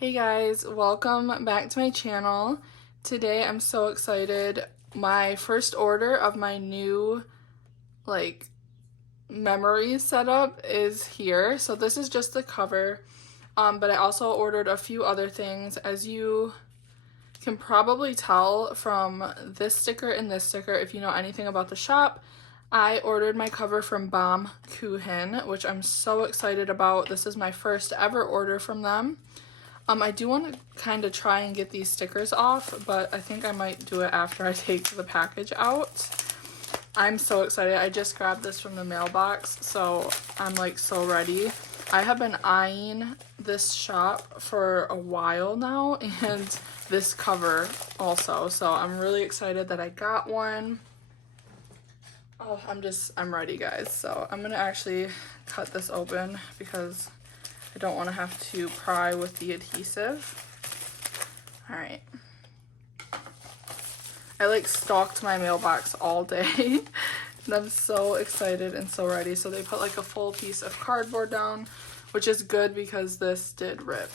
Hey guys, welcome back to my channel. Today I'm so excited. My first order of my new memories setup is here. So this is just the cover, but I also ordered a few other things. As you can probably tell from this sticker and this sticker, if you know anything about the shop, I ordered my cover from Baum Kuchen, which I'm so excited about. This is my first ever order from them. I do want to kind of try and get these stickers off, but I think I might do it after I take the package out. I'm so excited. I just grabbed this from the mailbox, so I'm like so ready. I have been eyeing this shop for a while now, and this cover also, so I'm really excited that I got one. Oh, I'm ready, guys. So I'm gonna actually cut this open because I don't want to have to pry with the adhesive. All right. I stalked my mailbox all day and I'm so excited and so ready. So they put a full piece of cardboard down, which is good because this did rip.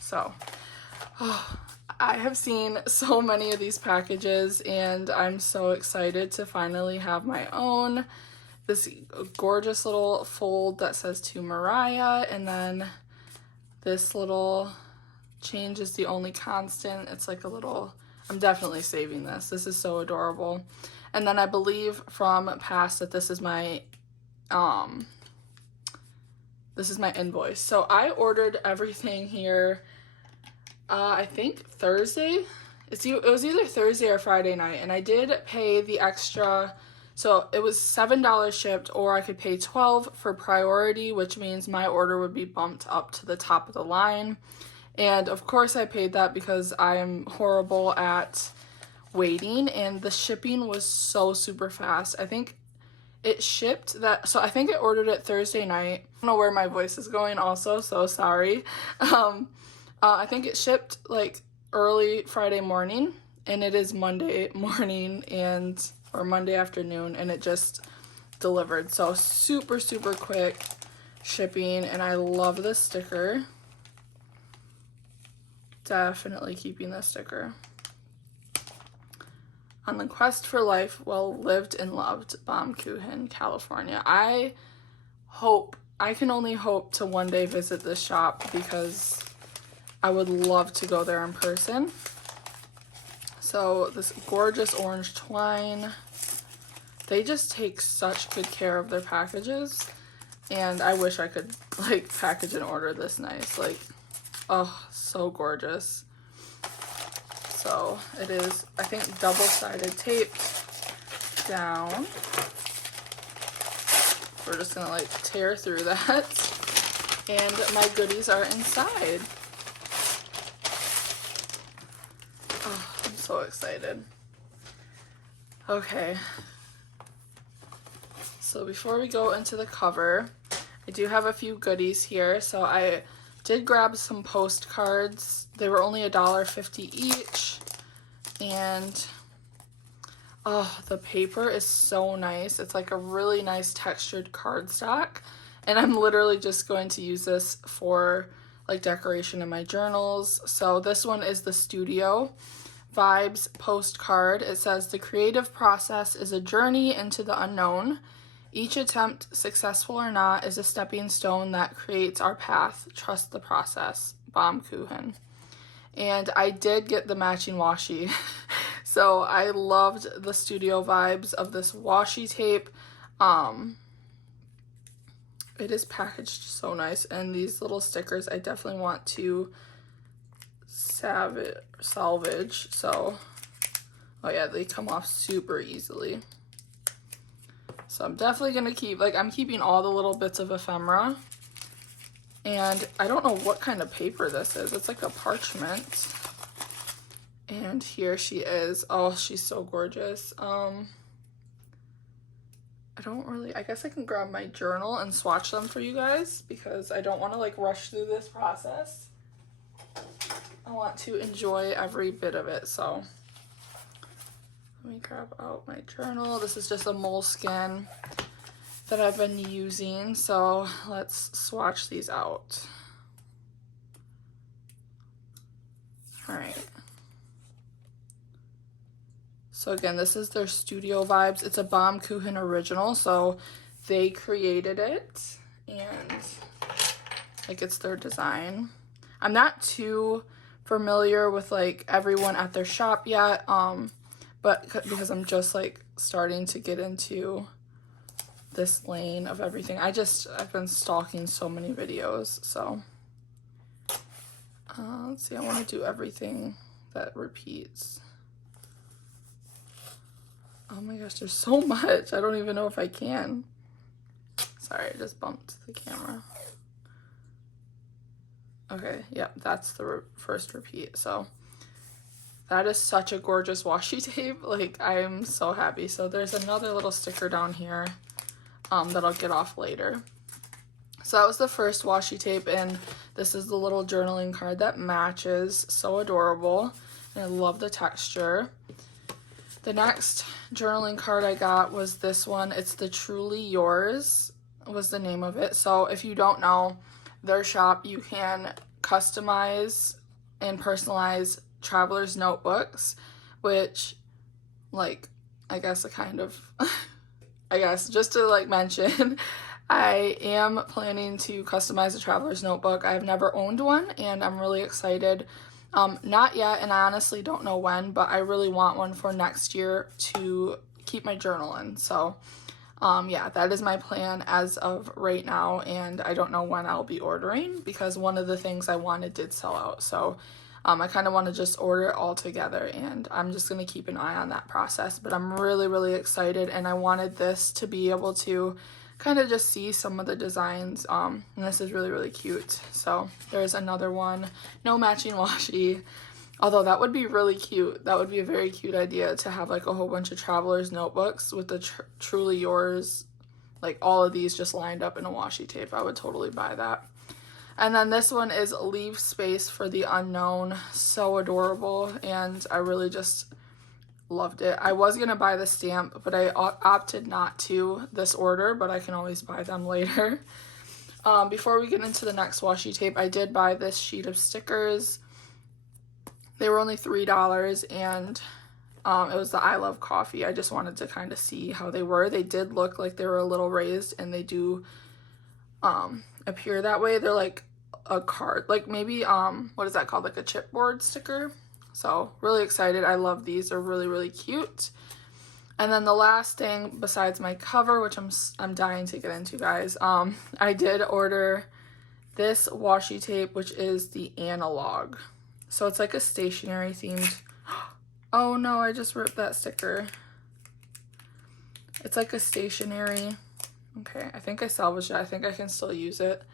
So, I have seen so many of these packages and I'm so excited to finally have my own. This gorgeous little fold that says to Mariyea, and then this little change is the only constant. It's like a little, I'm definitely saving this. This is so adorable. And then I believe from past that this is my invoice. So I ordered everything here, I think Thursday. It was either Thursday or Friday night, and I did pay the extra. So it was $7 shipped, or I could pay $12 for priority, which means my order would be bumped up to the top of the line. And of course I paid that because I am horrible at waiting, and the shipping was so super fast. I think it shipped that, so I think I ordered it Thursday night. I don't know where my voice is going also, so sorry. I think it shipped early Friday morning, and it is Monday morning or Monday afternoon, and it just delivered. So super quick shipping, and I love this sticker. Definitely keeping this sticker. On the quest for life, well lived and loved, Baum Kuchen, California. I can only hope to one day visit this shop because I would love to go there in person. So this gorgeous orange twine, they just take such good care of their packages, and I wish I could package and order this nice. Oh, so gorgeous. So it is, I think, double-sided taped down. We're just gonna tear through that, and my goodies are inside. So excited. Okay, so before we go into the cover, I do have a few goodies here. So I did grab some postcards. They were only $1.50 each, and oh, the paper is so nice. It's a really nice textured cardstock, and I'm literally just going to use this for decoration in my journals. So this one is the Studio Vibes postcard. It says, the creative process is a journey into the unknown. Each attempt, successful or not, is a stepping stone that creates our path. Trust the process. Baum Kuchen. And I did get the matching washi. So I loved the Studio Vibes of this washi tape. It is packaged so nice, and these little stickers I definitely want to salvage. So, oh yeah, they come off super easily. So I'm definitely gonna keep, I'm keeping all the little bits of ephemera. And I don't know what kind of paper this is. It's like a parchment. And here she is. Oh, she's so gorgeous. I guess I can grab my journal and swatch them for you guys because I don't want to rush through this process. I want to enjoy every bit of it. So let me grab out my journal. This is just a moleskin that I've been using. So let's swatch these out. All right. So again, this is their Studio Vibes. It's a Baum Kuchen original, so they created it, and like it's their design. I'm not too familiar with like everyone at their shop yet, but because I'm just like starting to get into this lane of everything. I've been stalking so many videos, so let's see, I want to do everything that repeats. Oh my gosh, there's so much. I don't even know if I can. Sorry, I just bumped the camera. Okay, yeah, that's the first repeat. So that is such a gorgeous washi tape. Like, I am so happy. So there's another little sticker down here that I'll get off later. So that was the first washi tape, and this is the little journaling card that matches. So adorable, and I love the texture. The next journaling card I got was this one. It's the Truly Yours was the name of it. So if you don't know, their shop, you can customize and personalize traveler's notebooks, which, like, I guess a kind of, I guess just to like mention, I am planning to customize a traveler's notebook. I've never owned one, and I'm really excited. Not yet, and I honestly don't know when, but I really want one for next year to keep my journal in. So yeah, that is my plan as of right now, and I don't know when I'll be ordering because one of the things I wanted did sell out. So I kind of want to just order it all together, and I'm just going to keep an eye on that process. But I'm really, really excited, and I wanted this to be able to kind of just see some of the designs, and this is really, really cute. So there's another one, no matching washi, although that would be really cute. That would be a very cute idea to have like a whole bunch of traveler's notebooks with the Truly Yours, like all of these just lined up in a washi tape. I would totally buy that. And then this one is Leave Space for the Unknown. So adorable, and I really just loved it. I was gonna buy the stamp, but I opted not to this order, but I can always buy them later. Before we get into the next washi tape, I did buy this sheet of stickers. They were only $3, and it was the I Love Coffee. I just wanted to kind of see how they were. They did look like they were a little raised, and they do appear that way. They're like a card, like maybe what is that called, like a chipboard sticker. So really excited. I love these. They're really, really cute. And then the last thing besides my cover, which I'm dying to get into, guys, I did order this washi tape, which is the Analog. So it's like a stationery themed. Oh no, I just ripped that sticker. It's like a stationery. Okay, I think I salvaged it. I think I can still use it.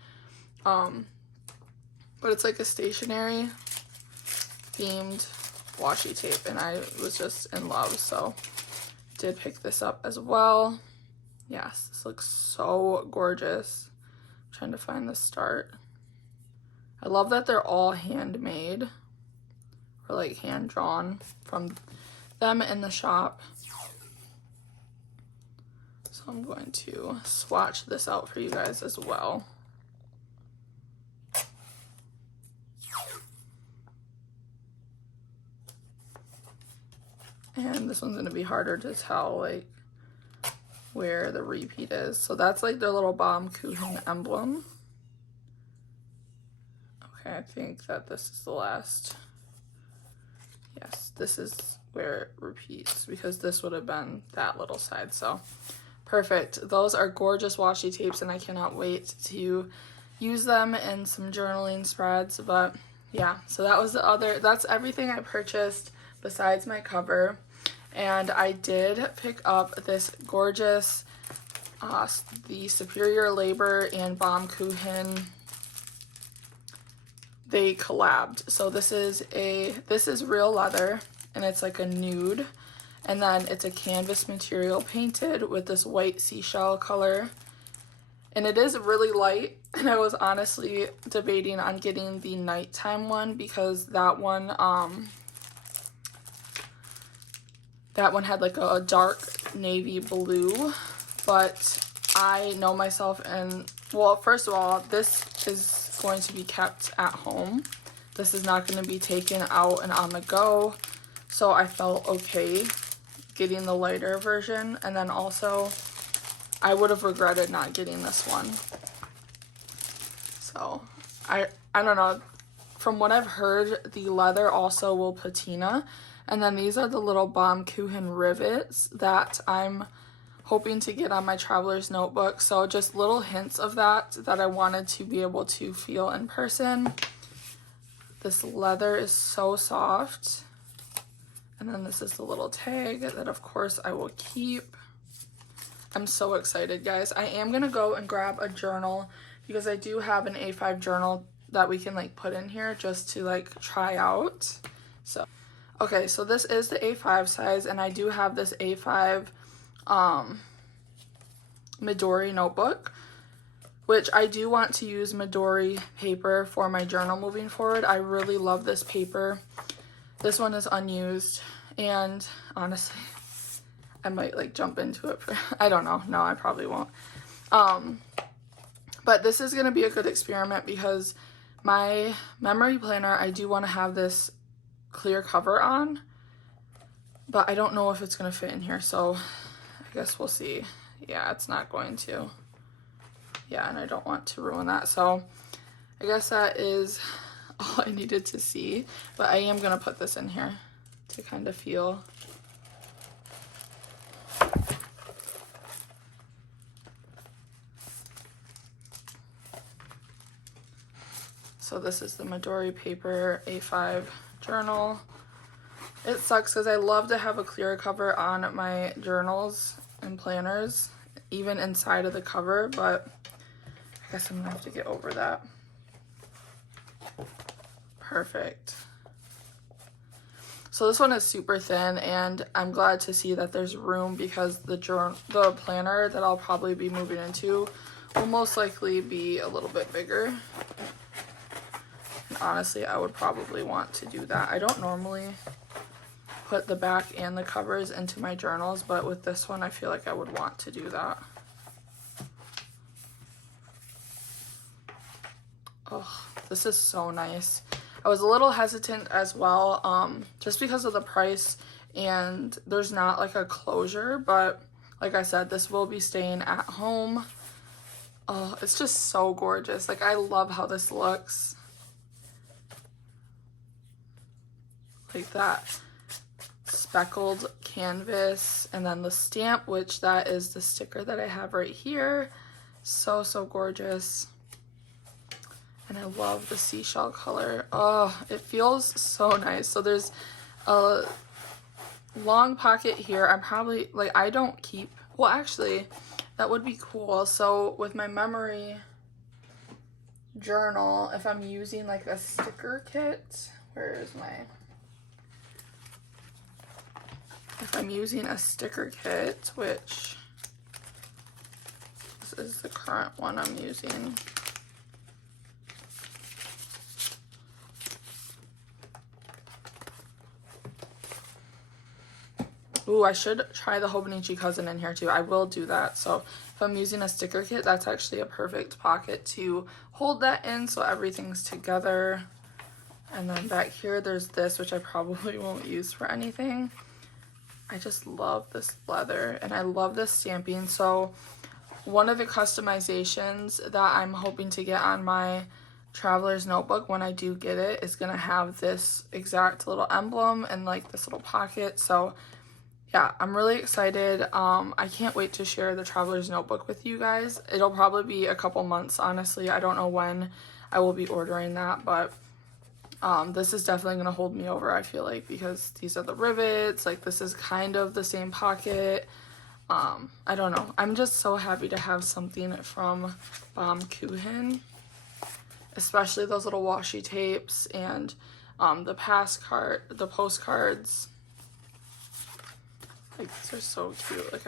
But it's like a stationery themed washi tape, and I was just in love, so did pick this up as well. Yes, this looks so gorgeous. I'm trying to find the start. I love that they're all handmade or like hand drawn from them in the shop. So I'm going to swatch this out for you guys as well. And this one's going to be harder to tell, like, where the repeat is. So that's, like, their little Baum Kuchen emblem. Okay, I think that this is the last. Yes, this is where it repeats, because this would have been that little side. So, perfect. Those are gorgeous washi tapes, and I cannot wait to use them in some journaling spreads. But, yeah, so that was that's everything I purchased besides my cover. And I did pick up this gorgeous, the Superior Labor and Baum Kuchen, they collabed. So this is real leather, and it's like a nude, and then it's a canvas material painted with this white seashell color, and it is really light. And I was honestly debating on getting the nighttime one, because that one had like a dark navy blue, but I know myself, and well, first of all, this is going to be kept at home, this is not going to be taken out and on the go. So I felt okay getting the lighter version. And then also, I would have regretted not getting this one. So I don't know. From what I've heard, the leather also will patina. And then these are the little Baum Kuchen rivets that I'm hoping to get on my traveler's notebook. So just little hints of that I wanted to be able to feel in person. This leather is so soft. And then this is the little tag that of course I will keep. I'm so excited, guys. I am gonna go and grab a journal because I do have an A5 journal that we can like put in here just to like try out. So okay, so this is the A5 size, and I do have this A5 Midori notebook, which I do want to use Midori paper for my journal moving forward. I really love this paper. This one is unused, and honestly, I might like jump into it for, I don't know. No, I probably won't. But this is going to be a good experiment because my memory planner, I do want to have this clear cover on, but I don't know if it's going to fit in here, so I guess we'll see. Yeah, it's not going to. Yeah, and I don't want to ruin that, so I guess that is all I needed to see, but I am going to put this in here to kind of feel. So this is the Midori paper A5 journal. It sucks because I love to have a clear cover on my journals and planners, even inside of the cover, but I guess I'm gonna have to get over that. Perfect. So this one is super thin, and I'm glad to see that there's room because the planner that I'll probably be moving into will most likely be a little bit bigger. And honestly, I would probably want to do that. I don't normally put the back and the covers into my journals, but with this one, I feel like I would want to do that. Oh, this is so nice. I was a little hesitant as well, just because of the price, and there's not like a closure, but like I said, this will be staying at home. Oh, it's just so gorgeous. Like, I love how this looks. Like that speckled canvas, and then the stamp, which that is the sticker that I have right here. So gorgeous. And I love the seashell color. Oh, it feels so nice. So there's a long pocket here. I'm probably, like, I don't keep, well, actually, that would be cool. So with my memory journal, if I'm using like a sticker kit, where is my, if I'm using a sticker kit, which this is the current one I'm using. Ooh, I should try the Hobonichi Cousin in here too. I will do that. So if I'm using a sticker kit, that's actually a perfect pocket to hold that in so everything's together. And then back here, there's this, which I probably won't use for anything. I just love this leather, and I love this stamping. So one of the customizations that I'm hoping to get on my traveler's notebook when I do get it is going to have this exact little emblem and like this little pocket. So yeah, I'm really excited. I can't wait to share the traveler's notebook with you guys. It'll probably be a couple months, honestly. I don't know when I will be ordering that, but this is definitely going to hold me over, I feel like, because these are the rivets. Like, this is kind of the same pocket. I don't know. I'm just so happy to have something from Baum Kuchen, especially those little washi tapes and the postcards. Like, these are so cute. Like,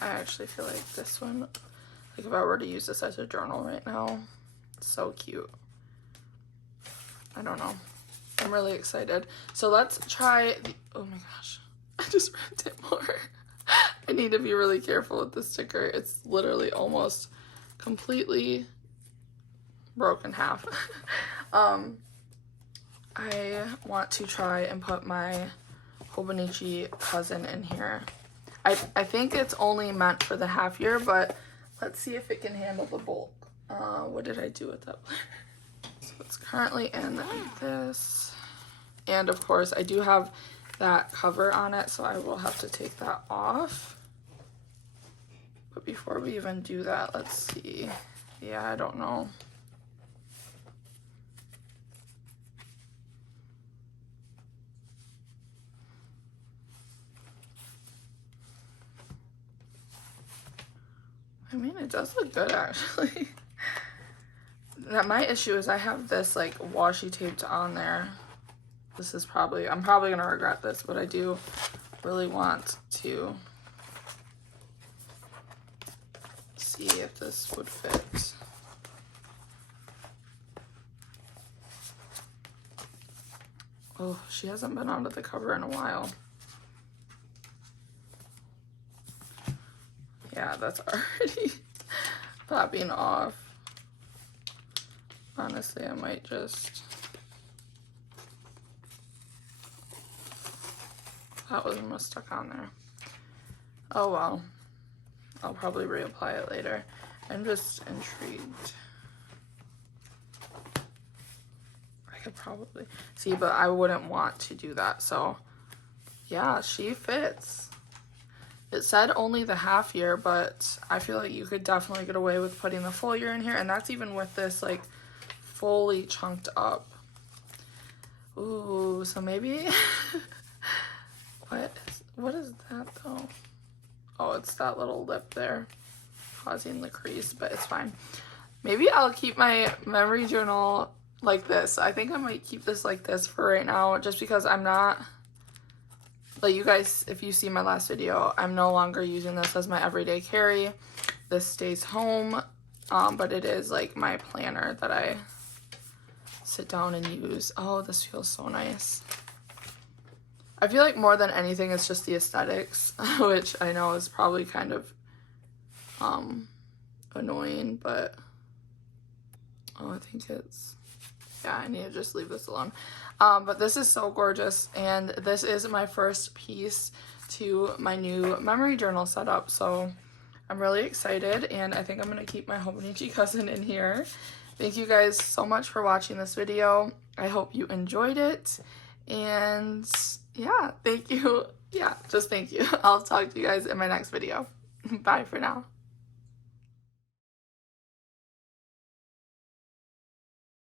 I actually feel like this one, like, if I were to use this as a journal right now, it's so cute. I don't know. I'm really excited. So let's try the, oh my gosh, I just ripped it more. I need to be really careful with the sticker. It's literally almost completely broken half. I want to try and put my Hobonichi cousin in here. I think it's only meant for the half year, but let's see if it can handle the bulk. What did I do with that? So it's currently in this. And of course, I do have that cover on it, so I will have to take that off. But before we even do that, let's see. Yeah, I don't know. I mean, it does look good, actually. My issue is I have this, like, washi taped on there. This is probably, I'm probably going to regret this, but I do really want to see if this would fit. Oh, she hasn't been onto the cover in a while. Yeah, that's already popping off. Honestly, I might just... That was almost stuck on there. Oh well. I'll probably reapply it later. I'm just intrigued. I could probably... See, but I wouldn't want to do that, so... Yeah, she fits. It said only the half year, but I feel like you could definitely get away with putting the full year in here, and that's even with this, like, fully chunked up. Ooh, so maybe... What is that, though? Oh, it's that little lip there causing the crease, but it's fine. Maybe I'll keep my memory journal like this. I think I might keep this like this for right now, just because I'm not... Like, you guys, if you see my last video, I'm no longer using this as my everyday carry. This stays home, but it is, like, my planner that I sit down and use. Oh, this feels so nice. I feel like more than anything, it's just the aesthetics, which I know is probably kind of annoying, but oh, I think it's... Yeah, I need to just leave this alone. But this is so gorgeous, and this is my first piece to my new memory journal setup, so I'm really excited, and I think I'm going to keep my Hobonichi cousin in here. Thank you guys so much for watching this video. I hope you enjoyed it, and yeah, thank you. Yeah, just thank you. I'll talk to you guys in my next video. Bye for now.